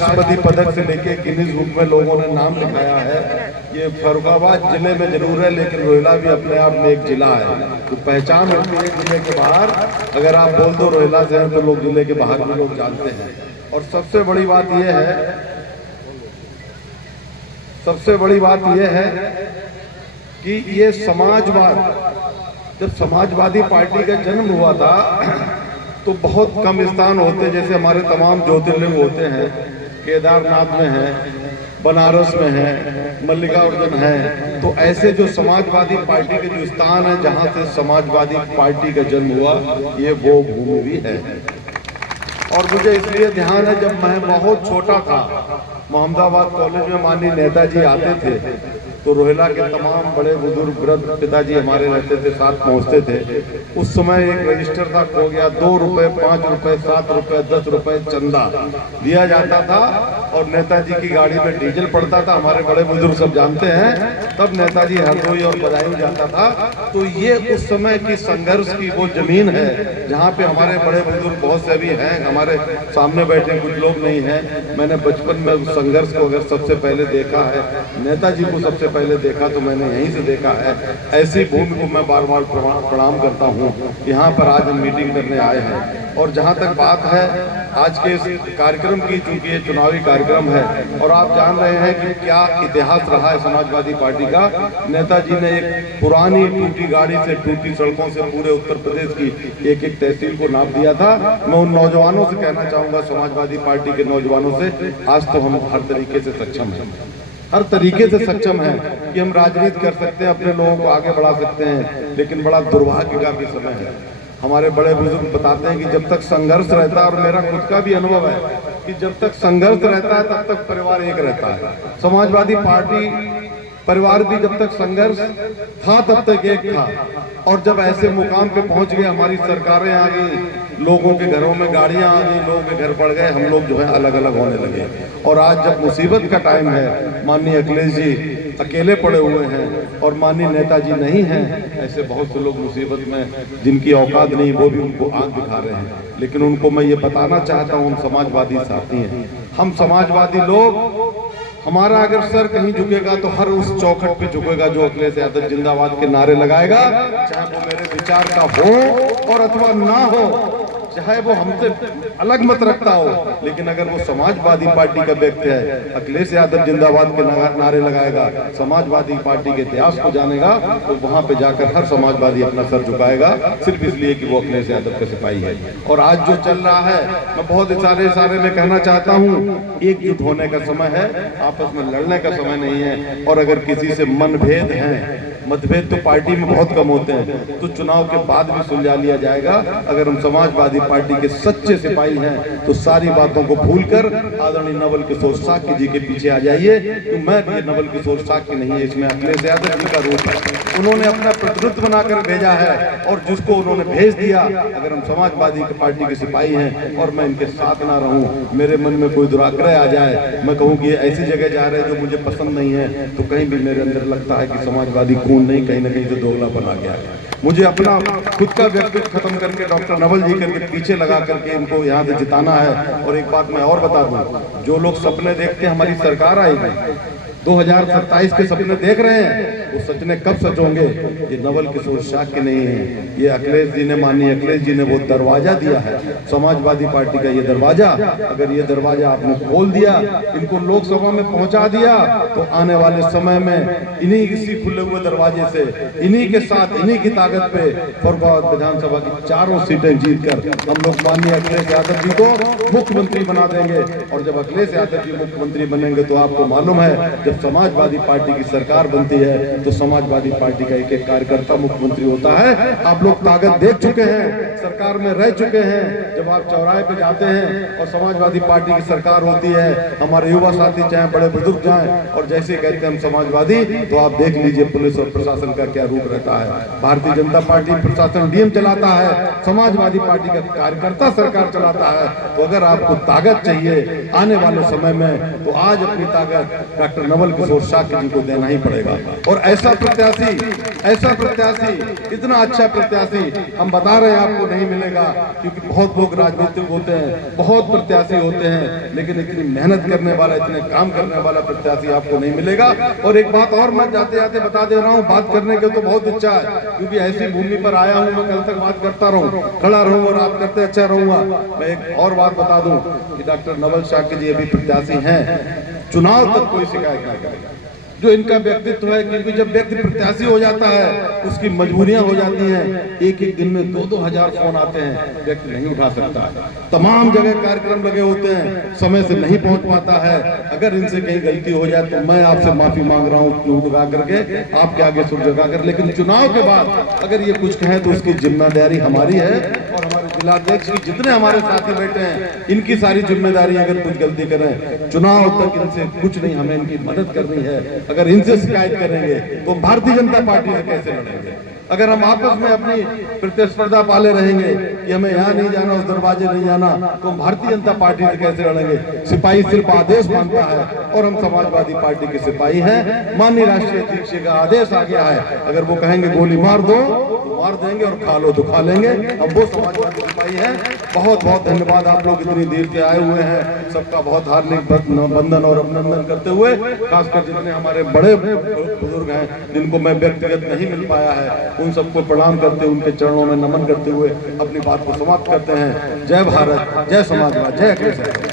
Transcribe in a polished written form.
राष्ट्रपति पदक से लेके गिनीज बुक में लोगों ने नाम लिखाया है। ये फर्रुखाबाद जिले में जरूर है, लेकिन रोहिला भी अपने आप में एक जिला है। तो पहचान होती है जिले के बाहर। अगर आप बोल दो रोहिला से हैं तो लोग जिले के बाहर भी लोग जानते हैं। और सबसे बड़ी बात यह है कि ये समाजवाद, जब समाजवादी पार्टी का जन्म हुआ था तो बहुत कम स्थान होते, जैसे हमारे तमाम ज्योतिर्लिंग होते हैं, केदारनाथ में है, बनारस में है, मल्लिकार्जुन है। तो ऐसे जो समाजवादी पार्टी के जो स्थान है जहां से समाजवादी पार्टी का जन्म हुआ, ये वो भूमि भी है। और मुझे इसलिए ध्यान है, जब मैं बहुत छोटा था, मोहम्मदाबाद कॉलेज में माननीय नेताजी आते थे तो रोहिला के तमाम बड़े बुजुर्ग वृद्ध पिताजी हमारे रहते थे, साथ पहुंचते थे। उस समय एक रजिस्टर था, खो गया। 2 रुपए, 5 रुपए, 7 रुपए, 10 रुपए चंदा दिया जाता था और नेताजी की गाड़ी में डीजल पड़ता था। हमारे बड़े बुजुर्ग सब जानते हैं, तब नेताजी हरदोई और बदायूं जाता था। तो ये उस समय की संघर्ष की वो जमीन है जहाँ पे हमारे बड़े बुजुर्ग बहुत से भी हैं, हमारे सामने बैठे कुछ लोग नहीं हैं। मैंने बचपन में उस संघर्ष को अगर सबसे पहले देखा है, नेताजी को सबसे पहले देखा तो मैंने यहीं से देखा है। ऐसी भूमि को मैं बार बार प्रणाम करता हूँ। यहाँ पर आज हम मीटिंग करने आए हैं। और जहाँ तक बात है आज के इस कार्यक्रम की, चूंकि ये चुनावी कार्यक्रम है और आप जान रहे हैं कि क्या इतिहास रहा है समाजवादी पार्टी का। नेताजी ने एक पुरानी टूटी गाड़ी से, टूटी सड़कों से पूरे उत्तर प्रदेश की एक एक तहसील को नाप दिया था। मैं उन नौजवानों से कहना चाहूँगा, समाजवादी पार्टी के नौजवानों से, आज तो हम हर तरीके से सक्षम हैं, हर तरीके से सक्षम है कि हम राजनीति कर सकते हैं, अपने लोगों को आगे बढ़ा सकते हैं। लेकिन बड़ा दुर्भाग्य का भी समय है। हमारे बड़े बुजुर्ग बताते हैं कि जब तक संघर्ष रहता है, और मेरा खुद का भी अनुभव है कि जब तक संघर्ष रहता है तब तक परिवार एक रहता है। समाजवादी पार्टी परिवार भी जब तक संघर्ष था तब तक एक था। और जब ऐसे मुकाम पे पहुंच गए, हमारी सरकारें आ गई, लोगों के घरों में गाड़ियां आ गई, लोगों के घर पड़ गए, हम लोग जो है अलग अलग होने लगे। और आज जब मुसीबत का टाइम है, माननीय अखिलेश जी अकेले पड़े हुए हैं और माननीय नेताजी नहीं हैं, ऐसे बहुत से लोग मुसीबत में जिनकी औकात नहीं, वो भी उनको आंख दिखा रहे हैं। लेकिन उनको मैं ये बताना चाहता हूँ, हम समाजवादी साथी हैं, हम समाजवादी लोग, हमारा अगर सर कहीं झुकेगा तो हर उस चौखट पे झुकेगा जो अखिलेश यादव जिंदाबाद के नारे लगाएगा, चाहे वो मेरे विचार का हो और अथवा ना हो, चाहे वो हमसे अलग मत रखता हो। लेकिन अगर वो समाजवादी पार्टी का व्यक्ति है, अखिलेश यादव जिंदाबाद के नारे लगाएगा, समाजवादी पार्टी के इतिहास को जानेगा, तो वहां पे जाकर हर समाजवादी अपना सर झुकाएगा, सिर्फ इसलिए कि वो अखिलेश यादव के सिपाही है। और आज जो चल रहा है, मैं बहुत इशारे में कहना चाहता हूँ, एकजुट होने का समय है, आपस में लड़ने का समय नहीं है। और अगर किसी से मनभेद है, मतभेद तो पार्टी में बहुत कम होते हैं, तो चुनाव के बाद भी सुलझा लिया जाएगा। अगर हम समाजवादी पार्टी के सच्चे सिपाही हैं तो सारी बातों को भूलकर आदरणीय नवल किशोर साक्य जी के पीछे आ जाइए। तो मैं ये नवल किशोर साक्य नहीं है, इसमें अखिलेश यादव जी का रूप है। उन्होंने अपना प्रतिनिधित्व बनाकर भेजा है और जिसको उन्होंने भेज दिया, अगर हम समाजवादी पार्टी के सिपाही हैं और मैं इनके साथ ना रहूं, मेरे मन में कोई दुराग्रह आ जाए, मैं कहूँ कि ऐसी जगह जा रहे हैं जो मुझे पसंद नहीं है, तो कहीं भी मेरे अंदर लगता है कि समाजवादी खून नहीं, कहीं ना कहीं से दोगलापन आ गया है। मुझे अपना खुद का व्यक्तित्व खत्म करके डॉक्टर नवल जी करके पीछे लगा करके इनको यहाँ से जिताना है। और एक बात मैं और बता दूं, जो लोग सपने देखते हैं हमारी सरकार आएगी, 2027 के सपने देख रहे हैं, वो सपने कब सच होंगे? ये नवल किशोर साक्य नहीं है, ये अखिलेश जी ने, माननीय अखिलेश जी ने वो दरवाजा दिया है, समाजवादी पार्टी का ये दरवाजा। अगर ये दरवाजा आपने खोल दिया, इनको लोकसभा में पहुंचा दिया, तो आने वाले समय में इन्हीं इसी खुले हुए दरवाजे से, इन्हीं के साथ, इन्हीं की ताकत पे फर्रुखाबाद विधानसभा की 4 सीटें जीतकर हम लोग माननीय अखिलेश यादव जी को मुख्यमंत्री बना देंगे। और जब अखिलेश यादव जी मुख्यमंत्री बनेंगे तो आपको मालूम है, जब समाजवादी पार्टी की सरकार बनती है तो समाजवादी पार्टी का एक एक कार्यकर्ता मुख्यमंत्री होता है। आप लोग ताकत देख चुके हैं, सरकार में रह चुके हैं। जब आप चौराहे पे जाते हैं और समाजवादी पार्टी की सरकार होती है, हमारे युवा साथी चाहे बड़े बुजुर्ग जाएं और जैसे कहते हैं हम समाजवादी, तो आप देख लीजिए पुलिस और प्रशासन का क्या रूप रहता है। भारतीय जनता पार्टी प्रशासन डीएम चलाता है, समाजवादी पार्टी का कार्यकर्ता सरकार चलाता है। तो अगर आपको ताकत चाहिए आने वाले समय में, तो आज अपनी ताकत डॉक्टर नवल किशोर साक्य जी को देना ही पड़ेगा। और ऐसा प्रत्याशी इतना अच्छा प्रत्याशी हम बता रहे हैं आपको नहीं मिलेगा, क्योंकि बहुत लोग राजनीतिक होते हैं, बहुत प्रत्याशी होते हैं, लेकिन इतनी मेहनत करने वाला, इतने काम करने वाला प्रत्याशी आपको नहीं मिलेगा। और एक बात और मैं जाते जाते बता दे रहा हूँ, बात करने की तो बहुत इच्छा है, क्योंकि ऐसी भूमि पर आया हूँ, मैं कल तक बात करता रहूँ, खड़ा रहूँ और आप करते अच्छा रहूंगा। मैं एक और बात बता दूं कि डॉक्टर नवल शाक्य जी अभी प्रत्याशी हैं, चुनाव तक कोई शिकायत नहीं करेगा। जो इनका व्यक्तित्व है, क्योंकि जब व्यक्ति प्रत्याशी हो जाता है उसकी मजबूरियां हो जाती हैं, एक एक दिन में 2-2 हजार फोन आते हैं, व्यक्ति नहीं उठा सकता, तमाम जगह कार्यक्रम लगे होते हैं, समय से नहीं पहुंच पाता है। अगर इनसे कहीं गलती हो जाए तो मैं आपसे माफी मांग रहा हूं झूठ गा करके, आपके आगे सुर जगा कर, लेकिन चुनाव के बाद अगर ये कुछ कहें तो उसकी जिम्मेदारी हमारी है, और हमारे जिलाध्यक्ष की जितने हमारे साथी बैठे हैं इनकी सारी जिम्मेदारी, अगर कुछ गलती करें चुनाव तक इनसे कुछ नहीं, हमें इनकी मदद करनी है। अगर इनसे शिकायत करेंगे तो भारतीय जनता पार्टी से कैसे लड़ेंगे? अगर हम आपस में अपनी प्रतिस्पर्धा पाले रहेंगे कि हमें यहाँ नहीं जाना, उस दरवाजे नहीं जाना, तो हम भारतीय जनता पार्टी से कैसे लड़ेंगे? सिपाही सिर्फ आदेश मानता है और हम समाजवादी पार्टी के सिपाही हैं। माननीय राष्ट्रीय अध्यक्ष का आदेश आ गया है, अगर वो कहेंगे गोली मार दो तो मार देंगे और खा लो तो खा लेंगे। अब वो समाजवादी सिपाही हैं। बहुत बहुत धन्यवाद, आप लोग इतनी देर से आए हुए हैं, सबका बहुत हार्दिक बंधन और अभिनंदन करते हुए, खासकर जितने हमारे बड़े बुजुर्ग हैं जिनको मैं व्यक्तिगत नहीं मिल पाया है, उन सबको प्रणाम करते हुए, उनके चरणों में नमन करते हुए अपनी बात को समाप्त करते हैं। जय भारत, जय समाजवाद, जय अखिलेश।